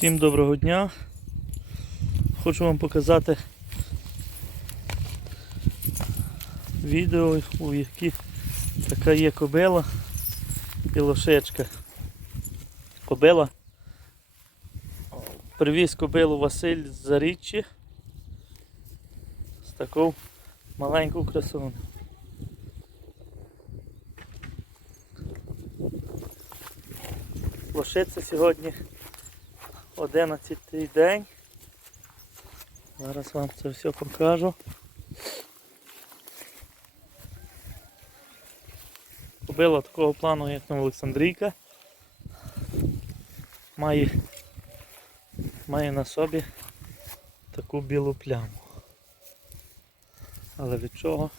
Всім доброго дня. Хочу вам показати відео, у які така є кобила і лошечка. Кобила. Привіз кобилу Василь з Заріччі з таку маленьку красуну. Лошиця сьогодні 11 день. Зараз вам це все покажу. Кобила такого плану, як на Олександрійка. Має, має на собі таку білу пляму. Але від чого?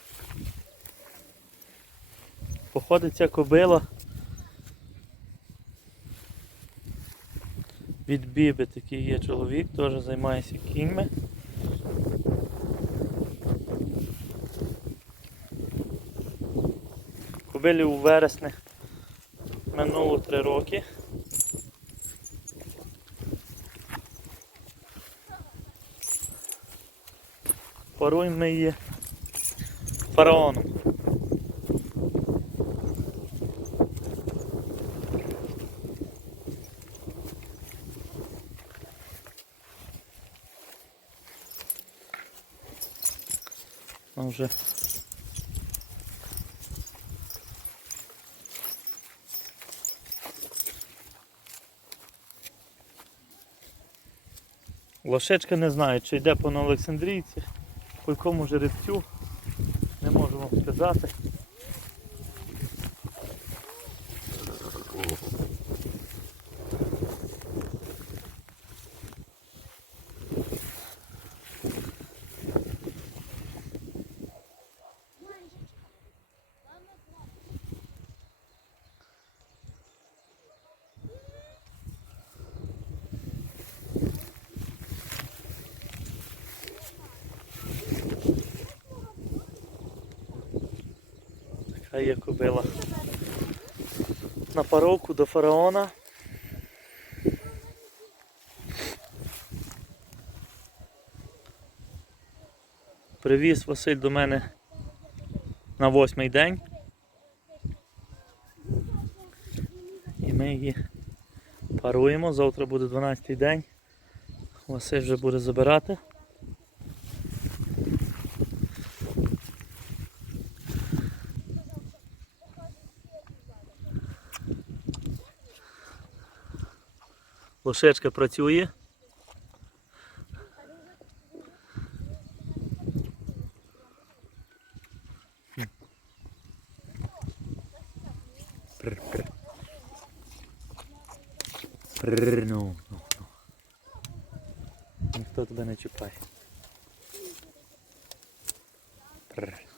Походить ця кобила від Біби такий є чоловік, теж займається кіньми. Кобилі у вересні минуло три роки. Паруємо ми її фараоном. Вже Лошечка не знаю, чи йде по Олександрійці, по якому жеребцю, не можу вам сказати. Є кобила. На паровку до фараона. Привіз Василь до мене на восьмий день. І ми її паруємо. Завтра буде 12-й день. Василь вже буде забирати. Лошечка працює. Ну, ну, ну. Ніхто тебе не чіпає. Прр.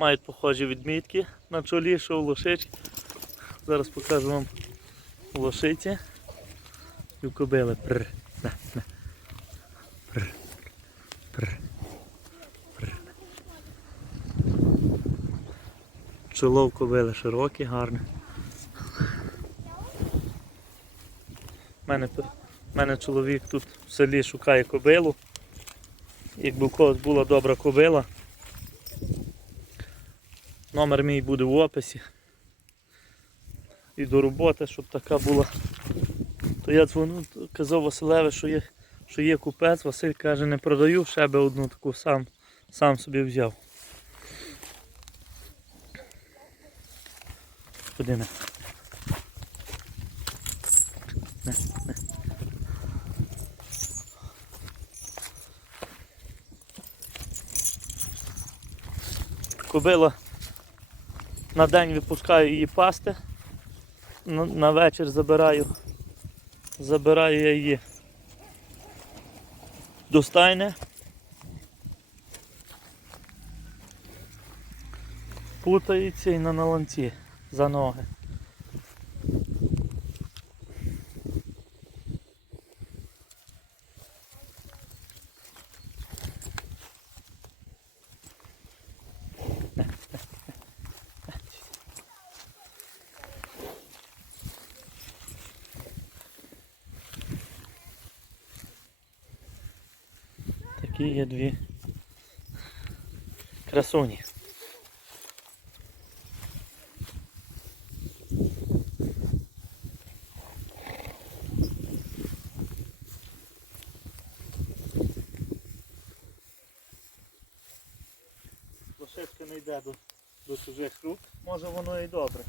Мають похожі відмітки на чолі, що у лошичці. Зараз покажу вам лошиці. І в кобили. Прр, на, на. Прр, прр, прр. Чоло в кобили широке, гарне. У мене, мене чоловік тут в селі шукає кобилу. Якби у когось була добра кобила. Номер мій буде в описі. І до роботи, щоб така була. То я дзвоню, казав Василеві, що є, що є купець. Василь каже, не продаю, ще би одну таку сам, сам собі взяв. Куди не? Не, не. Кобила На день випускаю її пасти. На, вечір забираю. Забираю я її до стайни. Путається і на наланці за ноги. Такі є дві красуні. Лошечка не йде до, до чужих рук. Може воно і добре.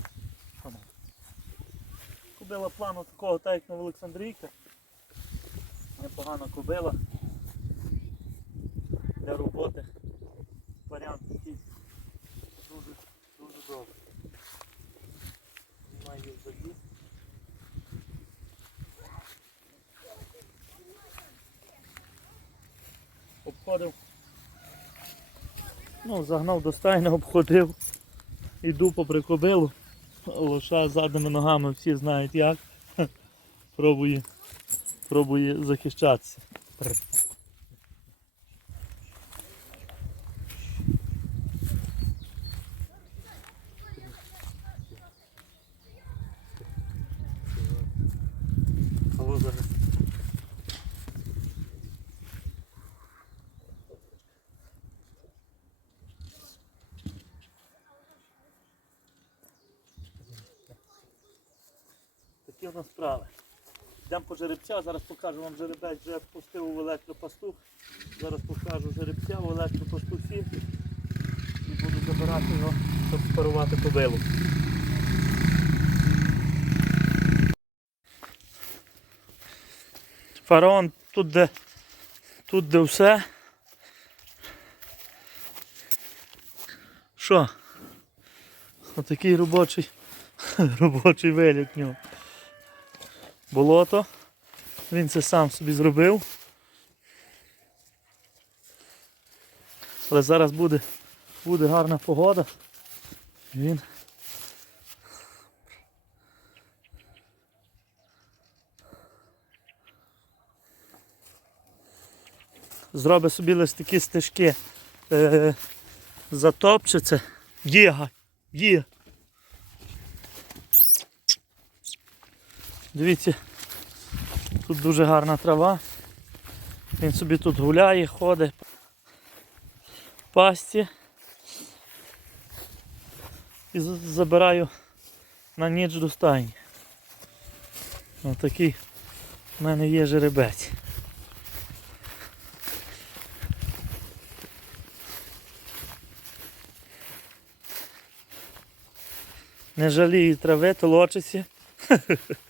Кубила плану такого, так як на Олександрійка. Непогана кубила роботи. Варіант такий дуже, дуже добрий. Знімаю її в забіг. Обходив. Ну, загнав до стайни, обходив. Іду попри кобилу. Лоша задними ногами всі знають як. Пробує, пробує захищатися. Пр. Алло, зараз. Такі у нас справи. Йдемо по жеребця, зараз покажу вам жеребець, вже пустив в електропастух. Зараз покажу жеребця в електропастухі і буду забирати його, щоб спарувати кобилу. Фараон тут де, тут де все. Що? Отакий робочий, робочий виліт в нього. Болото. Він це сам собі зробив. Але зараз буде, буде гарна погода. Він зробить собі лише такі стежки. Е, затопче це. Є, є. Дивіться, тут дуже гарна трава. Він собі тут гуляє, ходить пасті. І забираю на ніч до стайні. Отакий в мене є жеребець. Не жаліє трави, толочиться.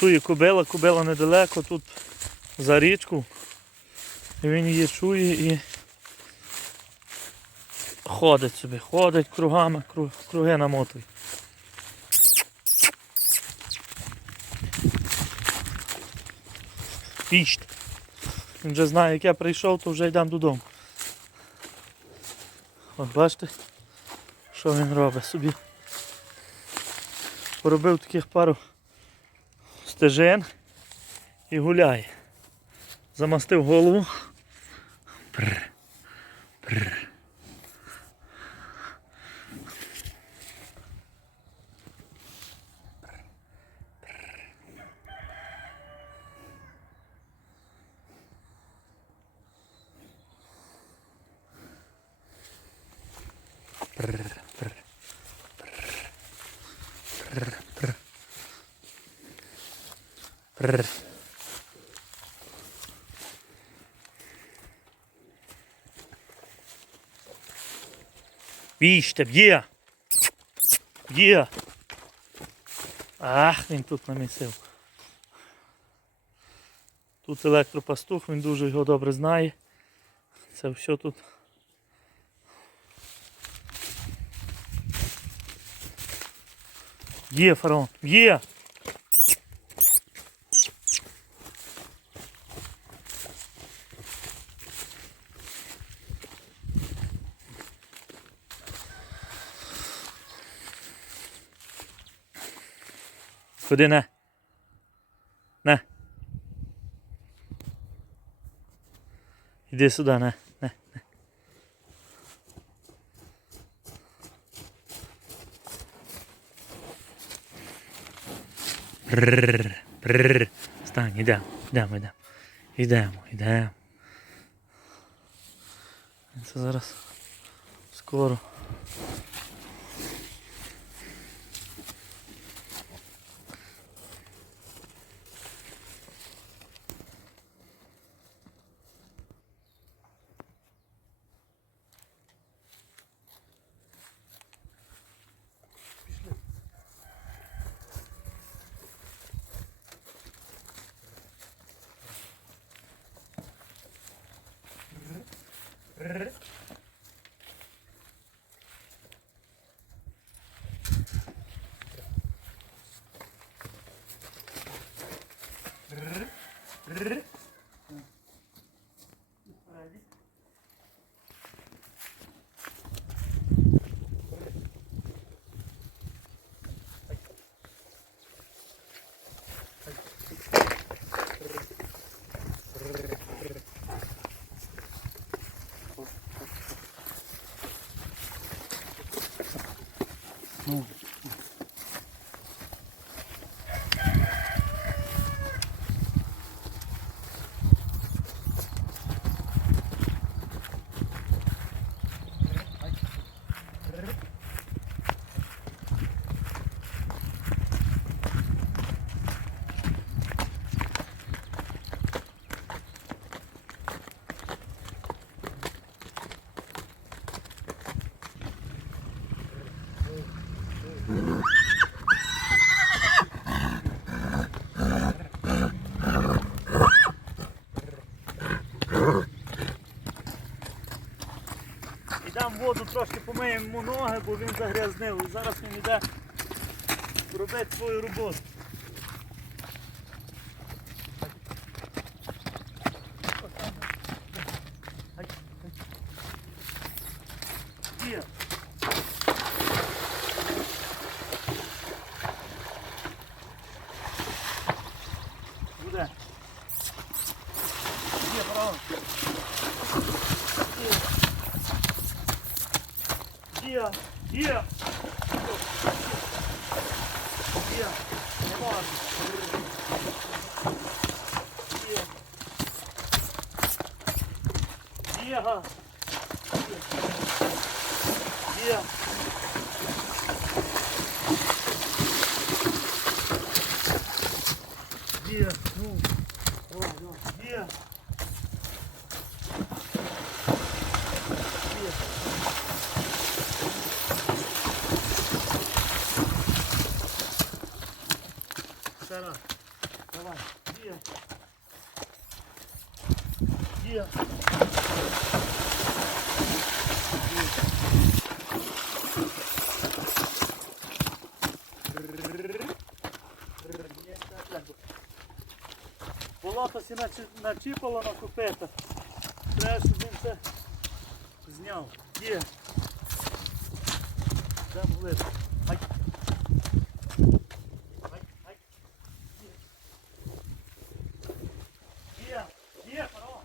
Чує кобила, кобила недалеко, тут за річку. І він її чує і ходить собі, ходить кругами, круги намотує. Піщ. Він вже знає, як я прийшов, то вже йдемо додому. От бачите, що він робить собі. Поробив таких пару стежин і гуляє. Замастив голову. Прр. Прр, прр, прр. Пррр. Віжте, б'є. Б'є. Ах, він тут намісив. Тут електропастух, він дуже його добре знає. Це все тут. Є фараон, є! Куди на? На. Іди сюди, на. на. Прррр, прррр. Стань, ідемо, йдемо, йдемо. Йдемо, йдемо. Це зараз скоро. 르르르. 르르르. 르르르. Воду трошки помиємо ноги, бо він загрязнив. І зараз він йде робити свою роботу. Є. Буде. Є, право. Є. Є. Є. Є. Не можна. Є. Є, га. Є. Є. Є. Ну. О, о, Є. Є. Ще раз. Давай. Є. Є. Болото сі начі- начіпало на купета. Треба, щоб він це зняв. Є. Йдемо глибше. Ай. Ай, ай. Є. Є, є, фараон.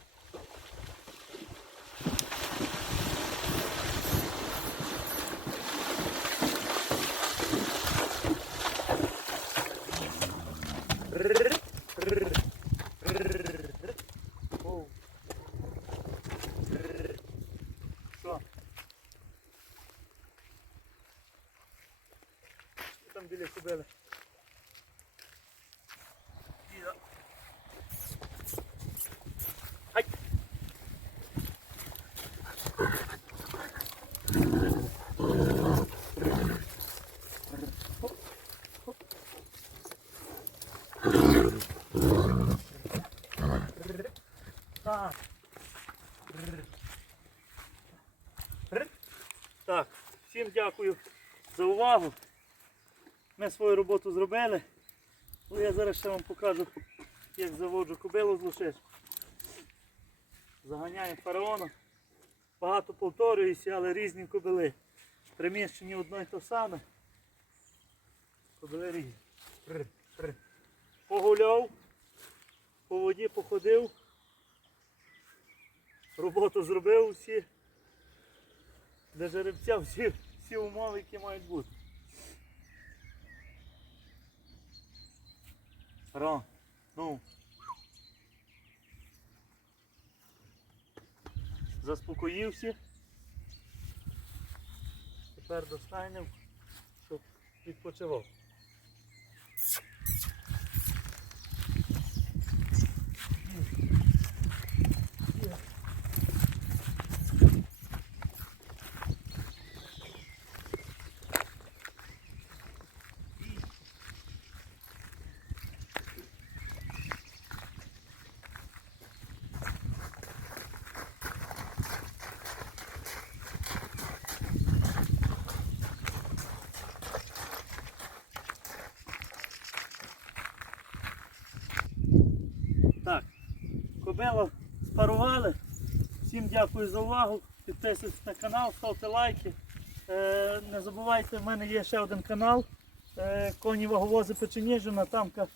Оу. Що? Що там біля кубели? Є. Так. Рр. Рр. Так, всім дякую за увагу. Ми свою роботу зробили. Ну, я зараз ще вам покажу, як заводжу кобилу з лошиць. Заганяємо фараона. Багато повторююся, але різні кобили. Приміщені одно й то саме. Кобили різні. Погуляв, по воді походив, роботу зробив всі. Для жеребця всі, всі умови, які мають бути. Ро, ну. Заспокоївся. Тепер достанемо, щоб відпочивав. Так, кобило спарували. Всім дякую за увагу. Підписуйтесь на канал, ставте лайки. Е, не забувайте, в мене є ще один канал. Е, коні ваговози Печеніжина. тамка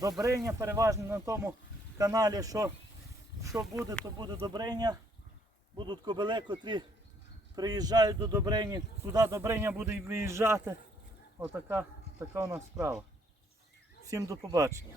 добриня, переважно на тому каналі, що, що буде, то буде добриня. Будуть кобили, котрі приїжджають до Добрині. Туди Добриня буде виїжджати. Отака така у нас справа. Всім до побачення.